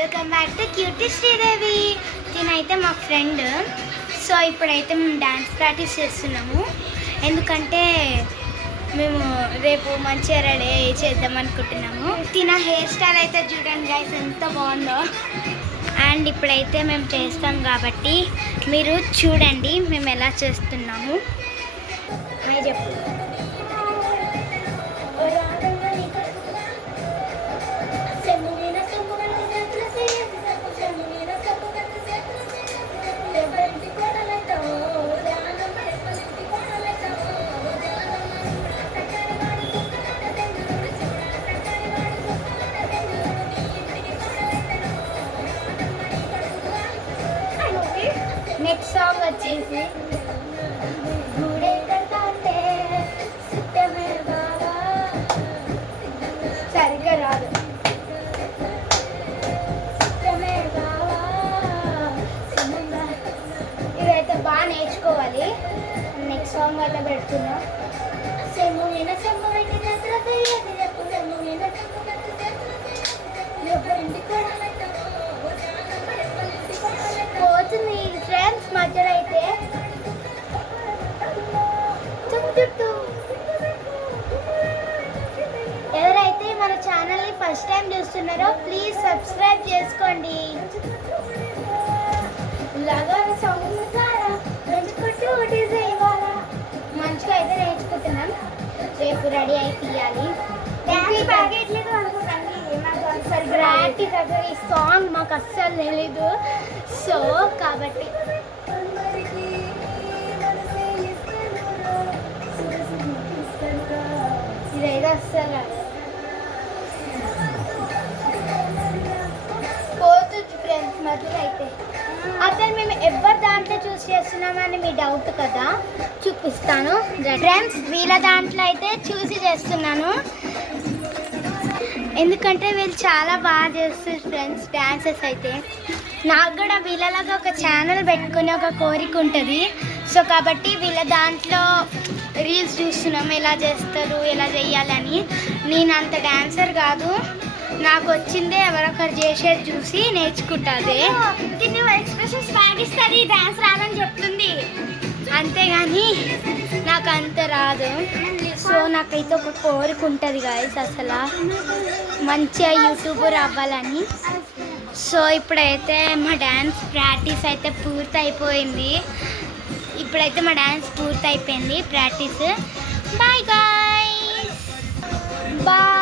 Welcome back to cutie Sridevi. తినైతే మా friend. So ఇప్పుడైతే మేము డ్యాన్స్ ప్రాక్టీస్ చేస్తున్నాము. ఎందుకంటే మేము రేపు మంచిగా రెడీ చేద్దాం అనుకుంటున్నాము. తిన హెయిర్ స్టైల్ అయితే చూడండి గైస్ ఎంత బాగుందో. అండ్ ఇప్పుడైతే మేము చేస్తాం కాబట్టి మీరు చూడండి మేము ఎలా చేస్తున్నాము. హాయ్ చెప్పు. నెక్స్ట్ సాంగ్ వచ్చేసి సరిగ్గా రాదు. ఇదైతే బాగా నేర్చుకోవాలి. నెక్స్ట్ సాంగ్ అయితే పెడుతున్నా. పోతుంది ఫ్రెండ్స్ మధ్యలో అయితే. ఎవరైతే మన ఛానల్ని ఫస్ట్ టైం చూస్తున్నారో ప్లీజ్ సబ్స్క్రైబ్ చేసుకోండి. మంచిగా అయితే నేర్చుకుంటున్నాం. రేపు రెడీ అయి తీయాలి. ప్రాక్టీస్ అసలు ఈ సాంగ్ మాకు అస్సలు తెలీదు. సో కాబట్టి ఇదైతే అస్సలు పోతుంది ఫ్రెండ్స్ మధ్యలో అయితే. అసలు మేము ఎవరి దాంట్లో చూస్ చేస్తున్నామని మీ డౌట్ కదా, చూపిస్తాను ఫ్రెండ్స్. వీళ్ళ దాంట్లో అయితే చూసి చేస్తున్నాను ఎందుకంటే వీళ్ళు చాలా బాగా చేస్తారు ఫ్రెండ్స్ డ్యాన్సెస్ అయితే. నాకు కూడా వీళ్ళలాగా ఒక ఛానల్ పెట్టుకునే ఒక కోరిక ఉంటుంది. సో కాబట్టి వీళ్ళ దాంట్లో రీల్స్ చూస్తున్నాం ఎలా చేస్తారు ఎలా చేయాలని. నేను అంత డాన్సర్ కాదు, నాకు వచ్చిందే ఎవరొకరు చేసేది చూసి నేర్చుకుంటుంది. నువ్వు ఎక్స్ప్రెషన్స్ పాటిస్తుంది డాన్స్ రాదని చెప్తుంది, అంతేగాని నాకు అంత రాదు. సో నాకైతే ఒక కోరిక ఉంటుంది గాయస్ అసలు మంచిగా యూట్యూబర్ అవ్వాలని. సో ఇప్పుడైతే మా డ్యాన్స్ ప్రాక్టీస్ అయితే పూర్తి అయిపోయింది. ఇప్పుడైతే మా డ్యాన్స్ పూర్తి అయిపోయింది ప్రాక్టీస్. Bye guys, bye.